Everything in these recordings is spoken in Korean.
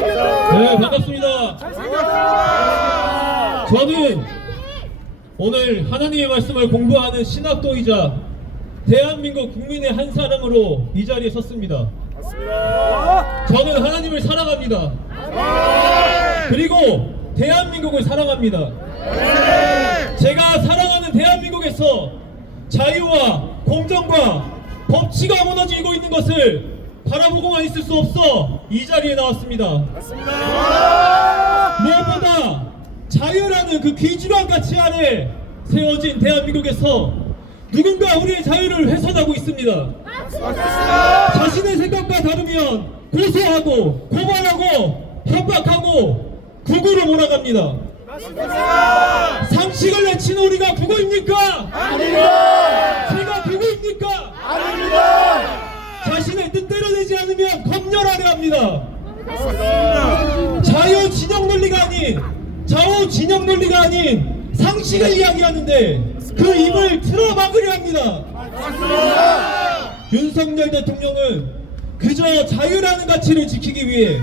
네, 반갑습니다. 저는 오늘 하나님의 말씀을 공부하는 신학도이자 대한민국 국민의 한 사람으로 이 자리에 섰습니다. 저는 하나님을 사랑합니다. 그리고 대한민국을 사랑합니다. 제가 사랑하는 대한민국에서 자유와 공정과 법치가 무너지고 있는 것을 바라보고만 있을 수 없어 이 자리에 나왔습니다. 무엇보다 자유라는 그 귀중한 가치 아래 세워진 대한민국에서 누군가 우리의 자유를 훼손하고 있습니다. 자신의 생각과 다르면 고소하고 고발하고 협박하고 국으로 몰아갑니다. 상식을 내치는 우리가 국어입니까? 제가 국어입니까? 자신의 뜻 되지 않으면 검열하려 합니다. 자유 진영 논리가 아닌 좌우 진영 논리가 아닌 상식을 이야기하는데 그 입을 틀어 막으려 합니다. 윤석열 대통령은 그저 자유라는 가치를 지키기 위해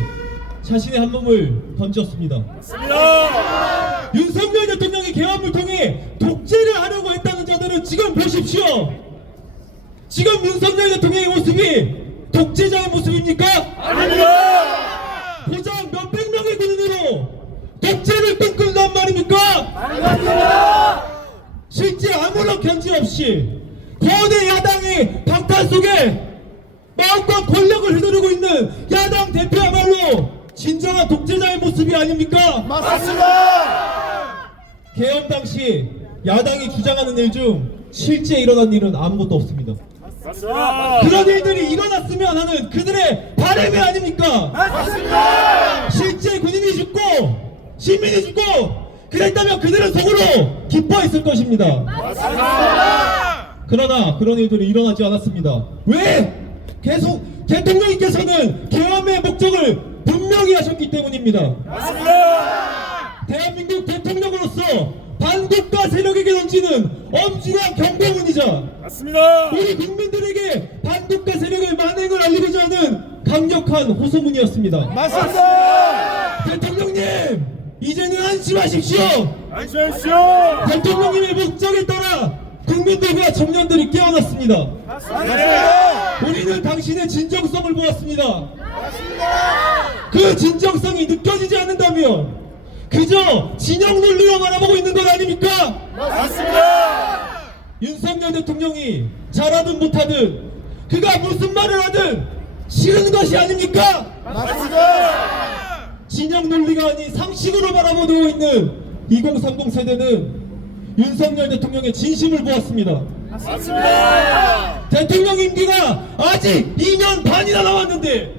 자신의 한 몸을 던졌습니다. 윤석열 대통령이 개헌을 통해 독재를 하려고 했다는 자들은 지금 보십시오. 지금 윤석열 대통령의 모습이 독재자의 모습입니까? 고작 몇백 명의 군인으로 독재를 꿈꾼단 말입니까? 실제 아무런 견제 없이 거대 야당의 방탄 속에 마음과 권력을 휘두르고 있는 야당 대표야말로 진정한 독재자의 모습이 아닙니까? 개헌 당시 야당이 주장하는 일 중 실제 일어난 일은 아무것도 없습니다. 그런 일들이 일어났으면 하는 그들의 바람이 아닙니까? 실제 군인이 죽고 시민이 죽고 그랬다면 그들은 속으로 기뻐했을 것입니다. 그러나 그런 일들이 일어나지 않았습니다. 왜? 계속 대통령님께서는 개헌의 목적을 분명히 하셨기 때문입니다. 대한민국 대통령으로서 반국가 세력에게 던지는 엄중한 경고 문이자 우리 국민들에게 반국가 세력의 만행을 알리고자 하는 강력한 호소문이었습니다. 대통령님 이제는 안심하십시오. 대통령님의 목적에 따라 국민들과 청년들이 깨어났습니다. 우리는 당신의 진정성을 보았습니다. 그 진정성이 느껴지지 않는다면 그저 진영 논리로 바라보고 있는 것 아닙니까? 윤석열 대통령이 잘하든 못하든 그가 무슨 말을 하든 싫은 것이 아닙니까? 진영 논리가 아닌 상식으로 바라보고 있는 2030 세대는 윤석열 대통령의 진심을 보았습니다. 대통령 임기가 아직 2년 반이나 남았는데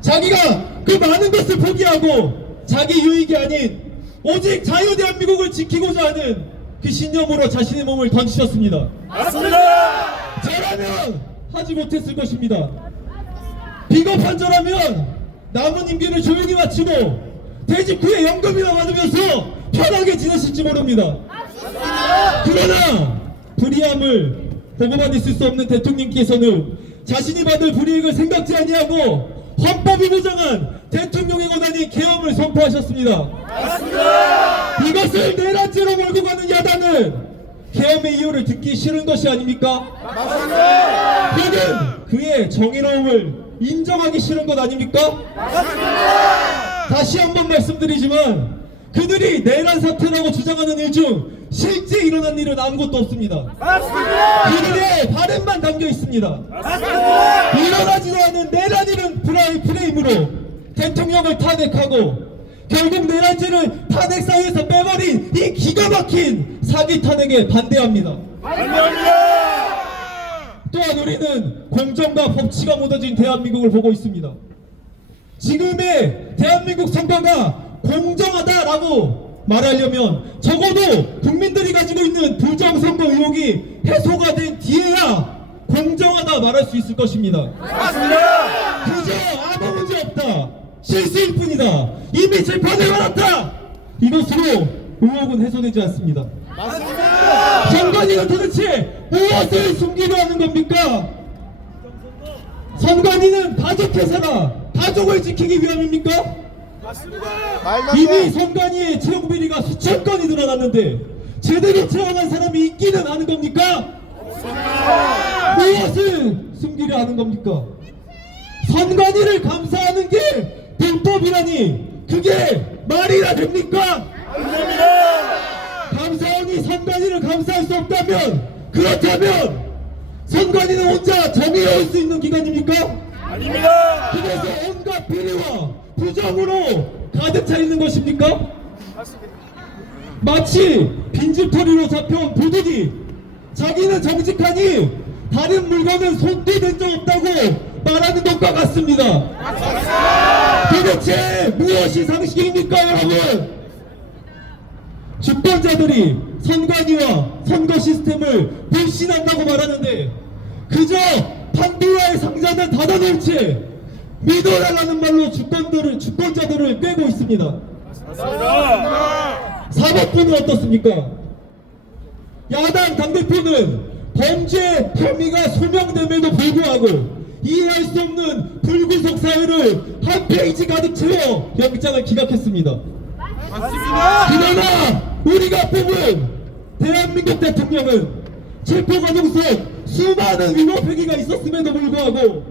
자기가 그 많은 것을 포기하고 자기 유익이 아닌 오직 자유 대한민국을 지키고자 하는 그 신념으로 자신의 몸을 던지셨습니다. 저라면 하지 못했을 것입니다. 비겁한 저라면 남은 임기를 조용히 마치고 퇴직 후에 연금이나 받으면서 편하게 지내실지 모릅니다. 그러나 불이함을 보고만 있을 수 없는 대통령께서는 자신이 받을 불이익을 생각지 아니하고 헌법이 보장한 대통령의 권한이 계엄을 선포하셨습니다. 이것을 내란죄로 몰고 가는 야당은 계엄의 이유를 듣기 싫은 것이 아닙니까? 그는 그의 정의로움을 인정하기 싫은 것 아닙니까? 다시 한번 말씀드리지만 그들이 내란 사태라고 주장하는 일 중 실제 일어난 일은 아무것도 없습니다. 그들의 발음만 담겨 있습니다. 일어나지도 않은 내란이는 프라이 프레임으로 대통령을 탄핵하고 결국 내란죄를 탄핵 사회에서 빼버린 이 기가 막힌 사기 탄핵에 반대합니다. 또한 우리는 공정과 법치가 묻어진 대한민국을 보고 있습니다. 지금의 대한민국 선거가 공정하다라고 말하려면 적어도 국민들이 가지고 있는 부정선거 의혹이 해소가 된 뒤에야 공정하다 말할 수 있을 것입니다. 없다. 실수일 뿐이다. 이미 재판을 받았다. 이것으로 의혹은 해소되지 않습니다. 선관위는 도대체 무엇을 숨기려 하는 겁니까? 선관위는 가족회사라 가족을 지키기 위함입니까? 말도 이미. 선관위에 채용 비리가 수천 건이 드러났는데 제대로 채용한 사람이 있기는 하는 겁니까? 무엇을 숨기려 하는 겁니까? 선관위를 감사하는 게 그게 말이나 됩니까? 감사원이 선관위를 감사할 수 없다면 그렇다면 선관위는 혼자 정의로울 수 있는 기관입니까? 아닙니다. 그래서 온갖 비리와 부정으로 가득 차 있는 것입니까? 마치 빈집털이로 잡혀온 도둑이 자기는 정직하니 다른 물건은 댄적 없다고 말하는 것과 같습니다. 도대체 무엇이 상식입니까 여러분? 주권자들이 선관위와 선거 시스템을 불신한다고 말하는데 그저 판도라의 상자는 닫아놓은 채 믿어달라는 말로 주권들을, 주권자들을 꿰고 있습니다. 사법부는 어떻습니까? 야당 당대표는 범죄 혐의가 소명됨에도 불구하고 이해할 수 없는 불구속 사유를 한 페이지 가득 채워 영장을 기각했습니다. 그러나 우리가 뽑은 대한민국 대통령은 체포 과정 속 수많은 위법 행위가 있었음에도 불구하고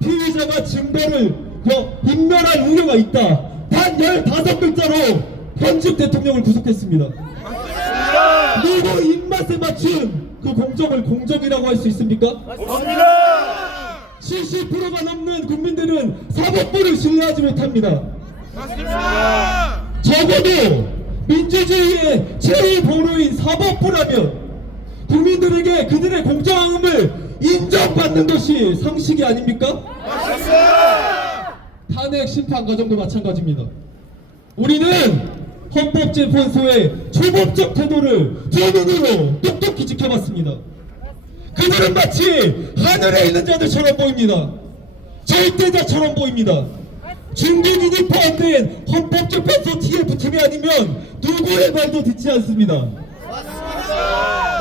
피의자가 증거를 여- 인멸할 우려가 있다. 단 15글자로 현직 대통령을 구속했습니다. 누구 입맛에 맞춘 그 공정을 공정이라고 할 수 있습니까? 없습니다. 70%가 넘는 국민들은 사법부를 신뢰하지 못합니다. 맞습니다. 적어도 민주주의의 최후 보루인 사법부라면 국민들에게 그들의 공정함을 인정받는 것이 상식이 아닙니까? 탄핵 심판 과정도 마찬가지입니다. 우리는 헌법재판소의 초법적 태도를 두 눈으로 똑똑히 지켜봤습니다. 그들은 마치 하늘에 있는 자들처럼 보입니다. 절대자처럼 보입니다. 중국인이 포함된 헌법재판소 붙음이 아니면 누구의 말도 듣지 않습니다.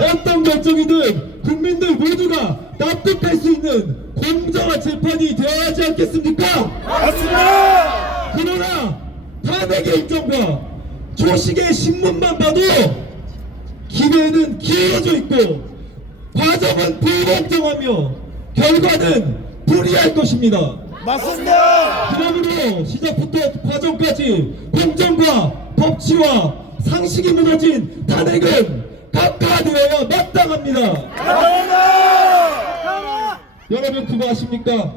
어떤 결정이든 국민들 모두가 납득할 수 있는 공정한 재판이 되어야 하지 않겠습니까? 맞습니다. 그러나 탄핵의 일정과 조식의 신문만 봐도 기회는 길어져 있고 과정은 불공정하며 결과는 불이할 것입니다. 맞습니다. 그러므로 시작부터 과정까지 공정과 법치와 상식이 무너진 탄핵은 각하되어야 마땅합니다. 여러분 그거 아십니까?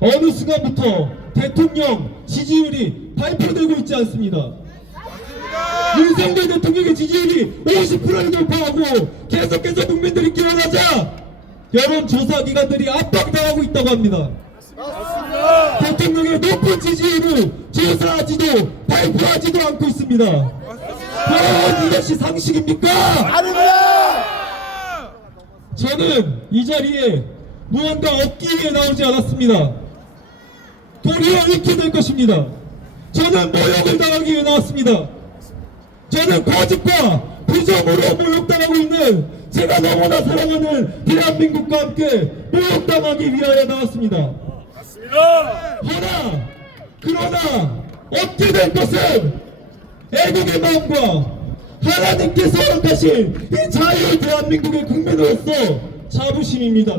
어느 순간부터 대통령 지지율이 발표되고 있지 않습니다. 윤석열 대통령의 지지율이 50%를 돌파하고 계속해서 여론 조사 기관들이 압박당하고 있다고 합니다. 대통령의 높은 지지율을 조사하지도 발표하지도 않고 있습니다. 여러분 이것이 상식입니까? 아닙니다. 저는 이 자리에 무언가 얻기 위해 나오지 않았습니다. 도리어 잃게 될 것입니다. 저는 모욕을 당하기 위해 나왔습니다. 저는 거짓과 부정으로 모욕당하고 있는 제가 너무나 사랑하는 대한민국과 함께 모욕당하기 위하여 나왔습니다. 맞습니다. 하나 그러나 얻게 될 것은 애국의 마음과 하나님께서 허락하신 이 자유 대한민국의 국민으로서 자부심입니다.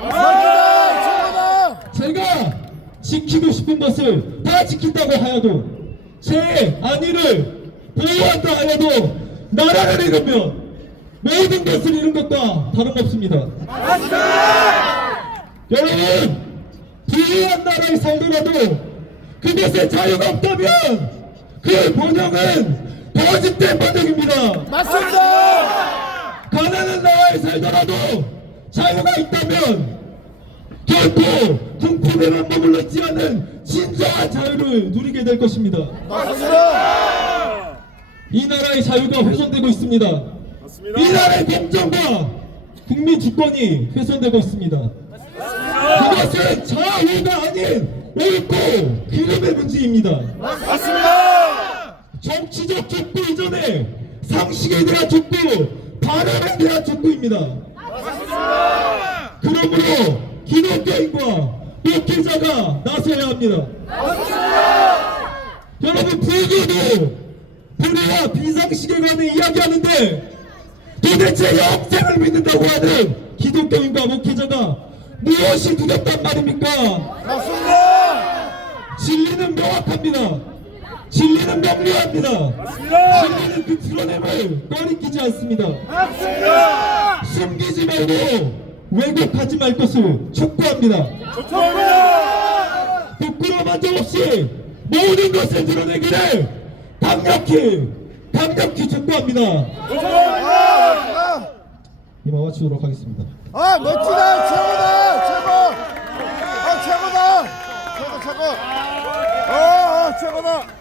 맞습니다. 제가 지키고 싶은 것을 다 지킨다고 하여도 제 안위를 보호한다 하여도 나라를 잃으면 모든 것을 잃은 것과 다름없습니다. 여러분 부유한 나라에 살더라도 그것에 자유가 없다면 그 번영은 거짓된 번영입니다. 맞습니다. 가난한 나라에 살더라도 자유가 있다면 결코 궁핍에만 머물러 있지 않은 진정한 자유를 누리게 될 것입니다. 맞습니다. 이 나라의 자유가 훼손되고 있습니다. 맞습니다. 이 나라의 공정과 국민 주권이 훼손되고 있습니다. 그것은 자유가 아닌 옳고 그름의 문제입니다. 맞습니다. 정치적 촉구 이전에 상식에 대한 촉구, 발언에 대한 촉구입니다. 그러므로 기독교인과 목회자가 나서야 합니다. 여러분 불교도 불교와 비상식에 관해 이야기하는데 도대체 영생을 믿는다고 하는 기독교인과 목회자가 무엇이 두렵단 말입니까? 맞습니다. 진리는 명확합니다. 진리는 명료합니다. 맞습니다. 진리는 그 드러냄을 꺼리끼지 않습니다. 맞습니다. 숨기지 말고 왜곡하지 말 것을 촉구합니다. 촉구합니다. 부끄러움 한점 없이 모든 것을 드러내기를 강력히 강력히 촉구합니다. 촉구합니다. 이만 마치도록 하겠습니다. 아 멋지다 최고다 최고! 아 최고다! 최고 최고! 아, 아 최고다